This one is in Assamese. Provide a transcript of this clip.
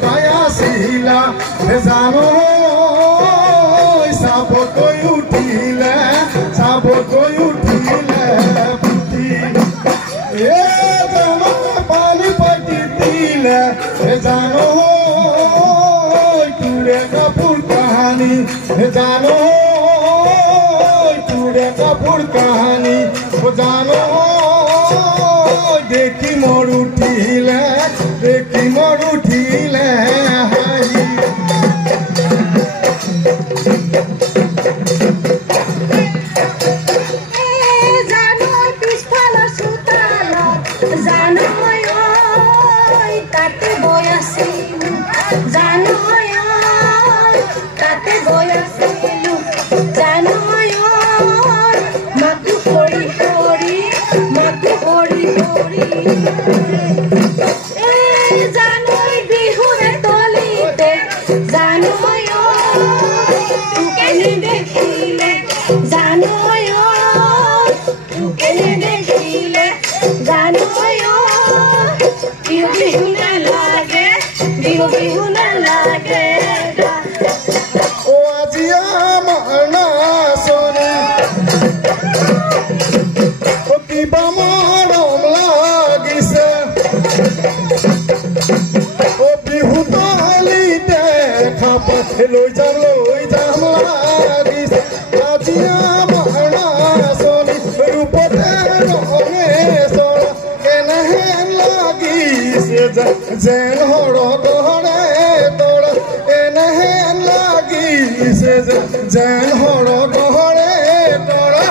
লুকাই আছিলা জানো চাবকৈ উঠিলে পুঠি এ জানো পানী পাতি দিলে জানো তোৰে কাপোৰ কাহানী জানো তোৰে কাপোৰ কাহানী জানো দেখি মোৰ উঠিলে হাঁহি জানো পিছফালৰ চোতালত জানো তাতে গৈ আছিলো জানো তাতে গৈ আছিলো জানো মাকো কৰি জানো বিহুৰে তলিতে জানো তোকে নেদেখিলে জানো তোকে নেদেখিলে জানো বিহু নালাগে ও আজি আমাৰ নাচনী কিবা মৰম লাগিছে ও বিহু তলিতে খাপত লৈ যাম লাগিছে আজি আমাৰ নাচনী ৰূপতে ৰঙে চৰা এনেহেন লাগিছে যেন হৰদৰে তৰা এনেহেন লাগিছে যেন হৰদৰে তৰা